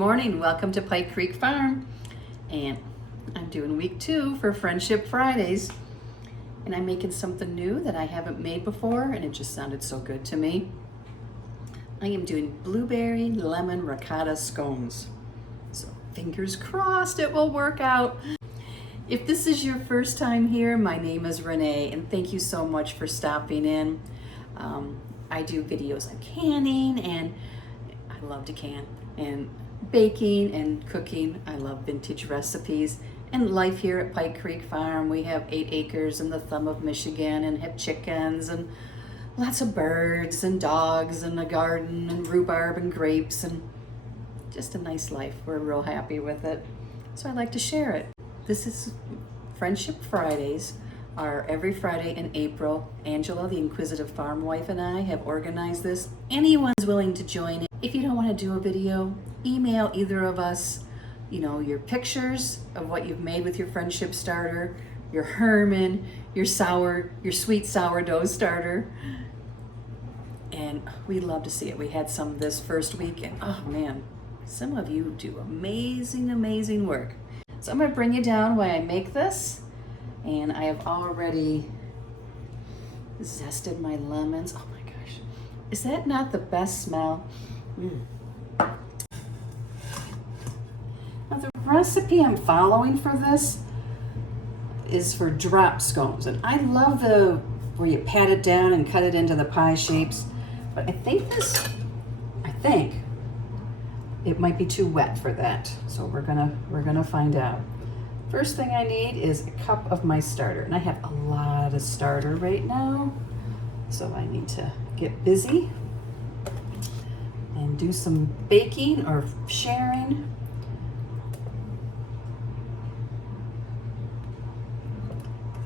morning, welcome to Pike Creek Farm. And I'm doing week 2 for Friendship Fridays. And I'm making something new that I haven't made before, and it just sounded so good to me. I am doing blueberry lemon ricotta scones. So fingers crossed it will work out. If this is your first time here, my name is Renee, and thank you so much for stopping in. I do videos on canning, and I love to can, and baking and cooking. I love vintage recipes and life here at Pike Creek Farm. We have 8 acres in the thumb of Michigan and have chickens and lots of birds and dogs and a garden and rhubarb and grapes and just a nice life. We're real happy with it. So I like to share it. This is Friendship Fridays. Are every Friday in April. Angela, the inquisitive farm wife, and I have organized this. Anyone's willing to join it. If you don't want to do a video, email either of us, your pictures of what you've made with your friendship starter, your Herman, your sweet sourdough starter. And we'd love to see it. We had some this first week, and oh man, some of you do amazing work. So I'm going to bring you down while I make this. And I have already zested my lemons. Oh my gosh. Is that not the best smell? Now the recipe I'm following for this is for drop scones. And I love where you pat it down and cut it into the pie shapes. But I think it might be too wet for that. So we're gonna find out. First thing I need is a cup of my starter, and I have a lot of starter right now, so I need to get busy and do some baking or sharing.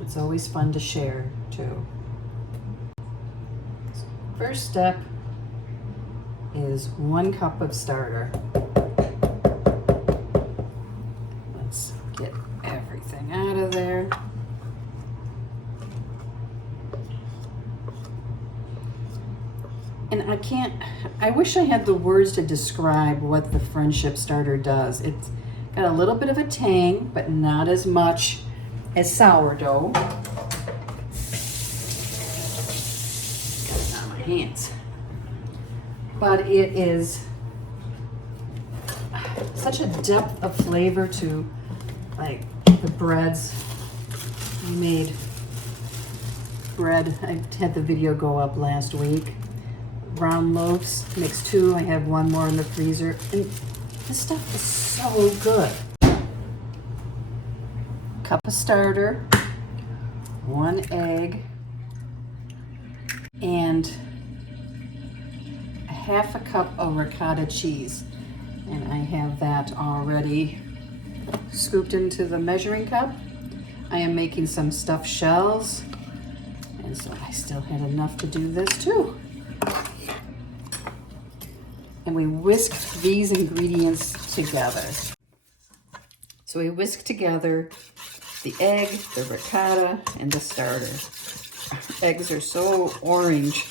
It's always fun to share too. So first step is 1 cup of starter. Let's get everything out of there. And I wish I had the words to describe what the Friendship Starter does. It's got a little bit of a tang, but not as much as sourdough. Got it on my hands. But it is such a depth of flavor to like the breads. I made bread. I had the video go up last week. Round loaves, mixed 2. I have 1 more in the freezer. And this stuff is so good. Cup of starter, 1 egg, and a 1/2 cup of ricotta cheese. And I have that already scooped into the measuring cup. I am making some stuffed shells, and so I still had enough to do this too. And we whisk these ingredients together. So we whisk together the egg, the ricotta, and the starter. Eggs are so orange.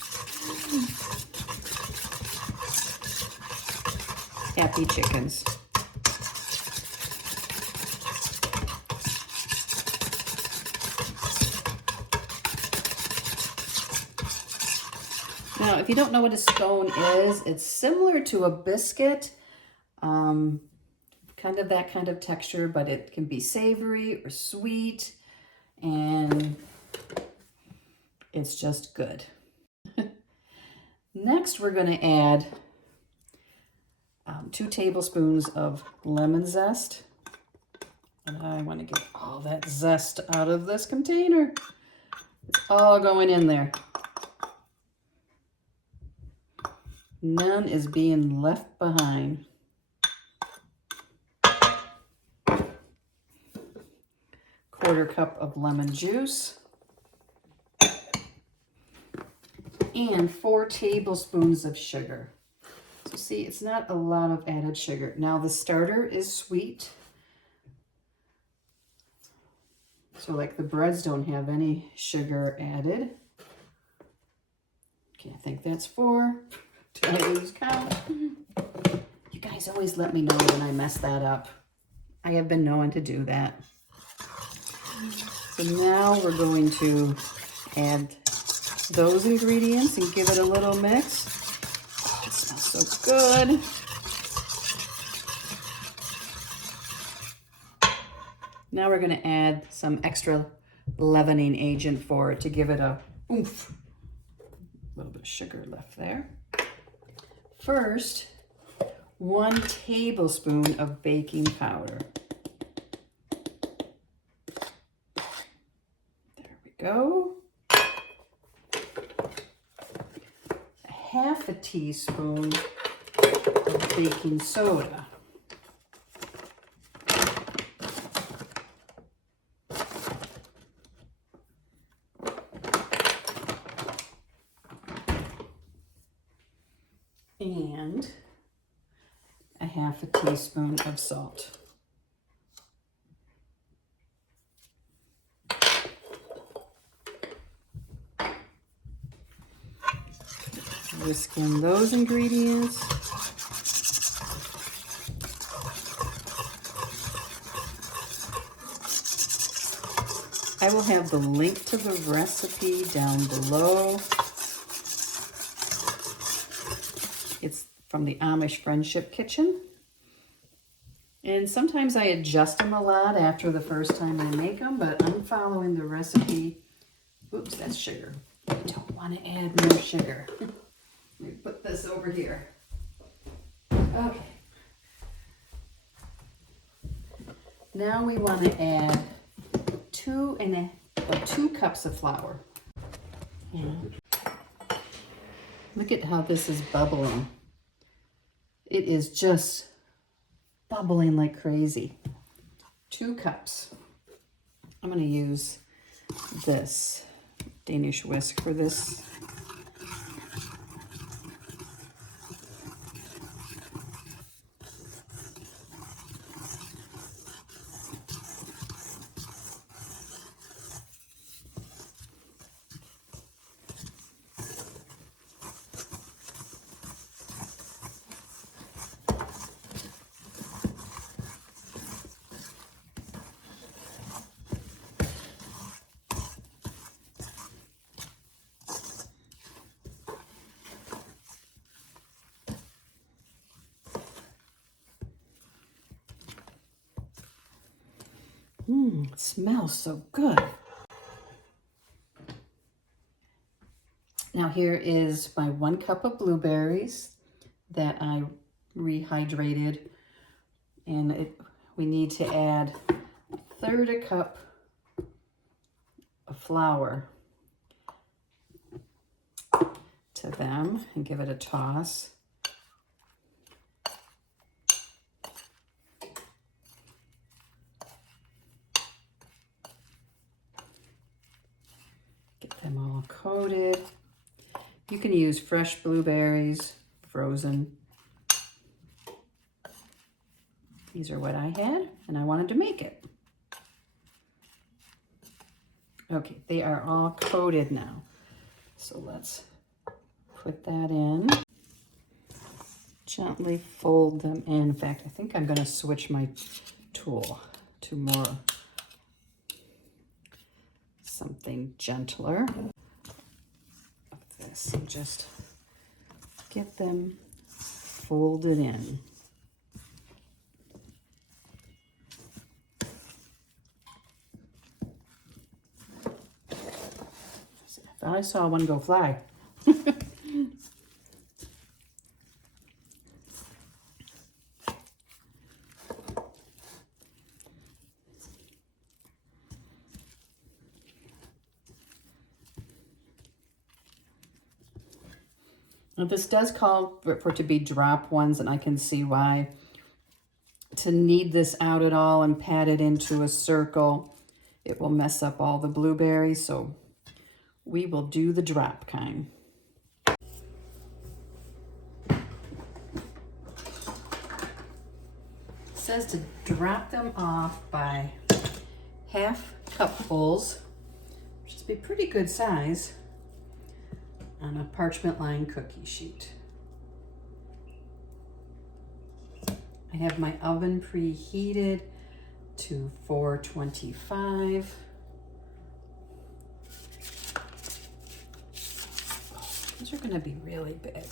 Happy chickens. Now, if you don't know what a scone is, it's similar to a biscuit, kind of that kind of texture, but it can be savory or sweet, and it's just good. Next, we're going to add 2 tablespoons of lemon zest. And I want to get all that zest out of this container. It's all going in there. None is being left behind. Quarter cup of lemon juice. And 4 tablespoons of sugar. So see, it's not a lot of added sugar. Now the starter is sweet. So like the breads don't have any sugar added. Okay, I think that's 4. Did I lose count? You guys always let me know when I mess that up. I have been known to do that. So now we're going to add those ingredients and give it a little mix. Oh, it smells so good. Now we're going to add some extra leavening agent for it to give it a oomph. A little bit of sugar left there. First, 1 tablespoon of baking powder. There we go. 1/2 teaspoon of baking soda. And 1/2 teaspoon of salt. Whisk in those ingredients. I will have the link to the recipe down below. It's from the Amish Friendship Kitchen. And sometimes I adjust them a lot after the first time I make them, but I'm following the recipe. Oops, that's sugar. I don't want to add more sugar. Let me put this over here. Okay. Now we want to add 2 cups of flour. And look at how this is bubbling. It is just bubbling like crazy. 2 cups. I'm going to use this Danish whisk for this. It smells so good. Now here is my 1 cup of blueberries that I rehydrated, and we need to add 1/3 cup of flour to them and give it a toss. Get them all coated. You can use fresh blueberries, frozen. These are what I had, and I wanted to make it. Okay, they are all coated now. So let's put that in. Gently fold them in. In fact, I think I'm going to switch my tool to more something gentler. Of this, and just get them folded in. I thought I saw one go fly. Now this does call for it to be drop ones, and I can see why. To knead this out at all and pat it into a circle, it will mess up all the blueberries, so we will do the drop kind. It says to drop them off by 1/2 cupfuls, which would be pretty good size, on a parchment lined cookie sheet. I have my oven preheated to 425. These are gonna be really big.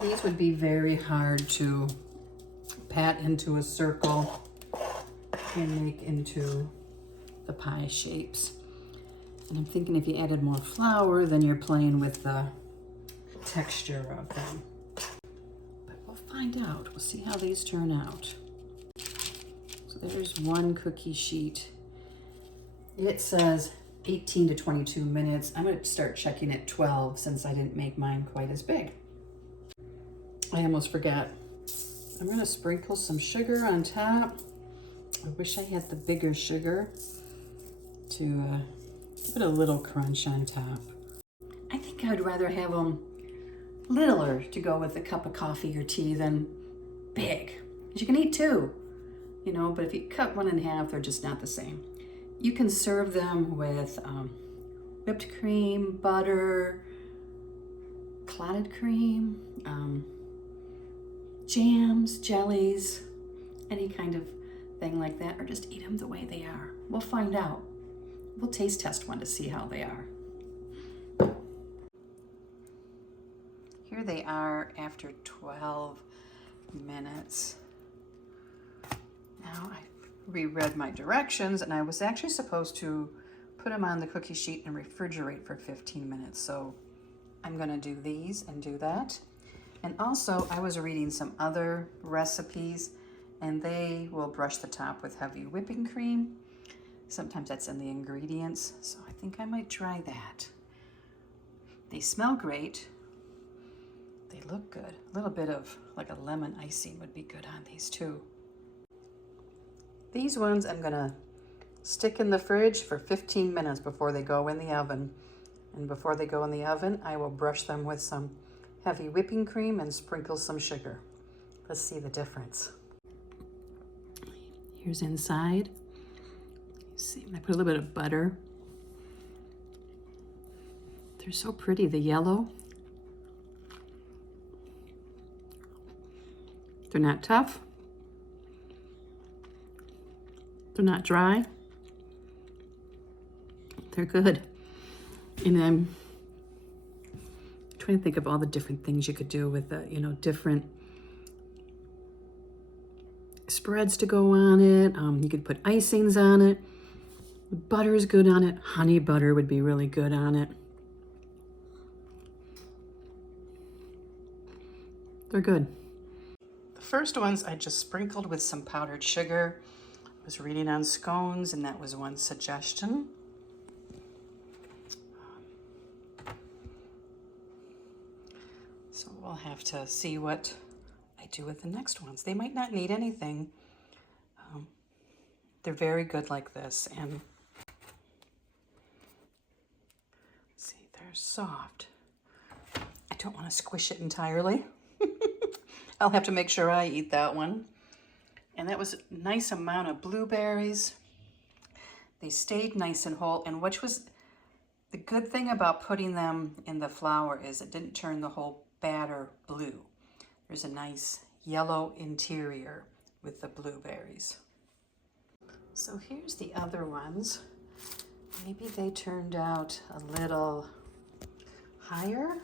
These would be very hard to pat into a circle and make into the pie shapes. And I'm thinking if you added more flour, then you're playing with the texture of them. But we'll find out. We'll see how these turn out. So there's one cookie sheet. It says 18 to 22 minutes. I'm going to start checking at 12 since I didn't make mine quite as big. I almost forgot. I'm going to sprinkle some sugar on top. I wish I had the bigger sugar to give it a little crunch on top. I think I'd rather have them littler to go with a cup of coffee or tea than big. 'Cause you can eat two, you know, but if you cut one in half, they're just not the same. You can serve them with whipped cream, butter, clotted cream, jams, jellies, any kind of thing like that, or just eat them the way they are. We'll find out. We'll taste test one to see how they are. Here they are after 12 minutes. Now I reread my directions and I was actually supposed to put them on the cookie sheet and refrigerate for 15 minutes. So I'm gonna do these and do that. And also I was reading some other recipes and they will brush the top with heavy whipping cream. Sometimes that's in the ingredients, so I think I might try that. They smell great. They look good. A little bit of like a lemon icing would be good on these too. These ones I'm gonna stick in the fridge for 15 minutes before they go in the oven. And before they go in the oven, I will brush them with some heavy whipping cream and sprinkle some sugar. Let's see the difference. Here's inside. See, I put a little bit of butter. They're so pretty, the yellow. They're not tough. They're not dry. They're good. And I'm trying to think of all the different things you could do with the, you know, different spreads to go on it. You could put icings on it. Butter is good on it. Honey butter would be really good on it. They're good. The first ones I just sprinkled with some powdered sugar. I was reading on Scones and that was one suggestion. So we'll have to see what I do with the next ones. They might not need anything. They're very good like this, and see, they're soft. I don't want to squish it entirely. I'll have to make sure I eat that one. And that was a nice amount of blueberries. They stayed nice and whole, and which was the good thing about putting them in the flour is it didn't turn the whole batter blue. There's a nice yellow interior with the blueberries. So here's the other ones. Maybe they turned out a little higher.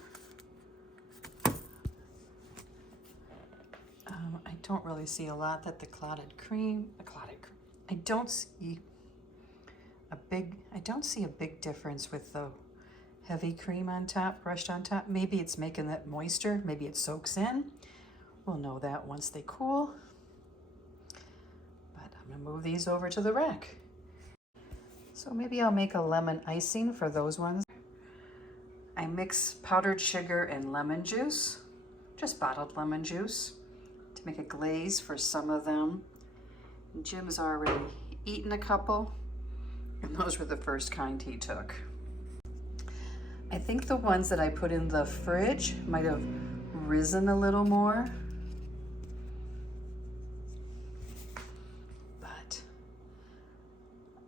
I don't really see a lot that the clotted cream, I don't see a big difference with the heavy cream on top, brushed on top. Maybe it's making that moisture, maybe it soaks in. We'll know that once they cool. But I'm gonna move these over to the rack. So maybe I'll make a lemon icing for those ones. I mix powdered sugar and lemon juice, just bottled lemon juice, to make a glaze for some of them. And Jim's already eaten a couple, and those were the first kind he took. I think the ones that I put in the fridge might have risen a little more. But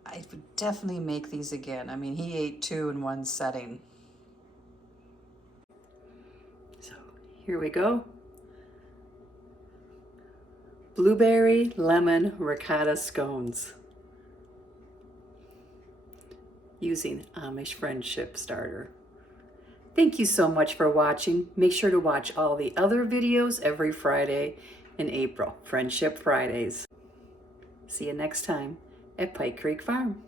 I would definitely make these again. I mean, he ate 2 in one setting. So here we go. Blueberry lemon ricotta scones using Amish friendship starter. Thank you so much for watching. Make sure to watch all the other videos every Friday in April, Friendship Fridays. See you next time at Pike Creek Farm.